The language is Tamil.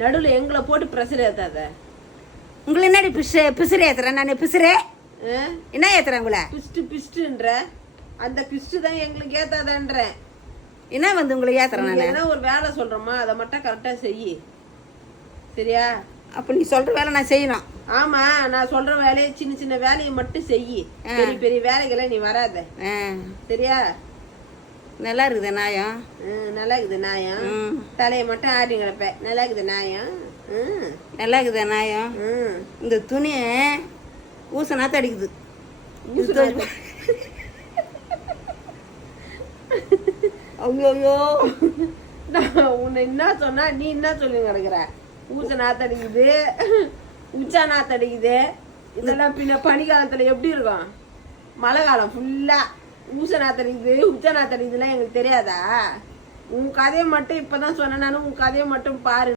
நடுவுல எங்களை போட்டு பிரஷர் ஏத்தாத. உங்களை என்னடி பிசுறு ஏத்துறேன் நான்? பிசுறே என்ன ஏத்துறேன் உங்களை? பிஸ்டுன்ற அந்த பிஸ்டு தான் எங்களுக்கு ஏத்தாதன்ற. என்ன வந்து உங்களை ஏத்துறேன் நான்? என்ன ஒரு வேலை சொல்றோமா அதை மட்டும் கரெக்டா செய்யி, சரியா? அப்ப நீ சொல்ற வேலை நான் செய்யணும். ஆமா, நான் சொல்ற வேலையை சின்ன சின்ன வேலையை மட்டும் செய்யி, பெரிய பெரிய வேலைகளை நீ வராத, சரியா? நல்லா இருக்குது நாயம். நல்லா இருக்குது நாயம். தலையை மட்டும் ஆட்டி கிடப்ப. நல்லா இருக்குது நாயம். நல்லா இருக்குது நாயம். இந்த துணி ஊச நாத்த அடிக்குது. ஐயோ உன்னை என்ன சொன்னா நீ என்ன சொல்லி கிடக்குற? ஊச நாத்தடிக்குது, உச்சா நாத்தடிக்குது. இதெல்லாம் பின்ன பனிக்காலத்துல எப்படி இருக்கும்? மழை காலம் ஃபுல்லா ஊச நாத்தடிக்குது, உச்சா நாத்தடிக்குதுலாம் எங்களுக்கு தெரியாதா? உன் கதையை மட்டும் இப்பதான் சொன்ன. நானும் உன் கதையை மட்டும் பாரு.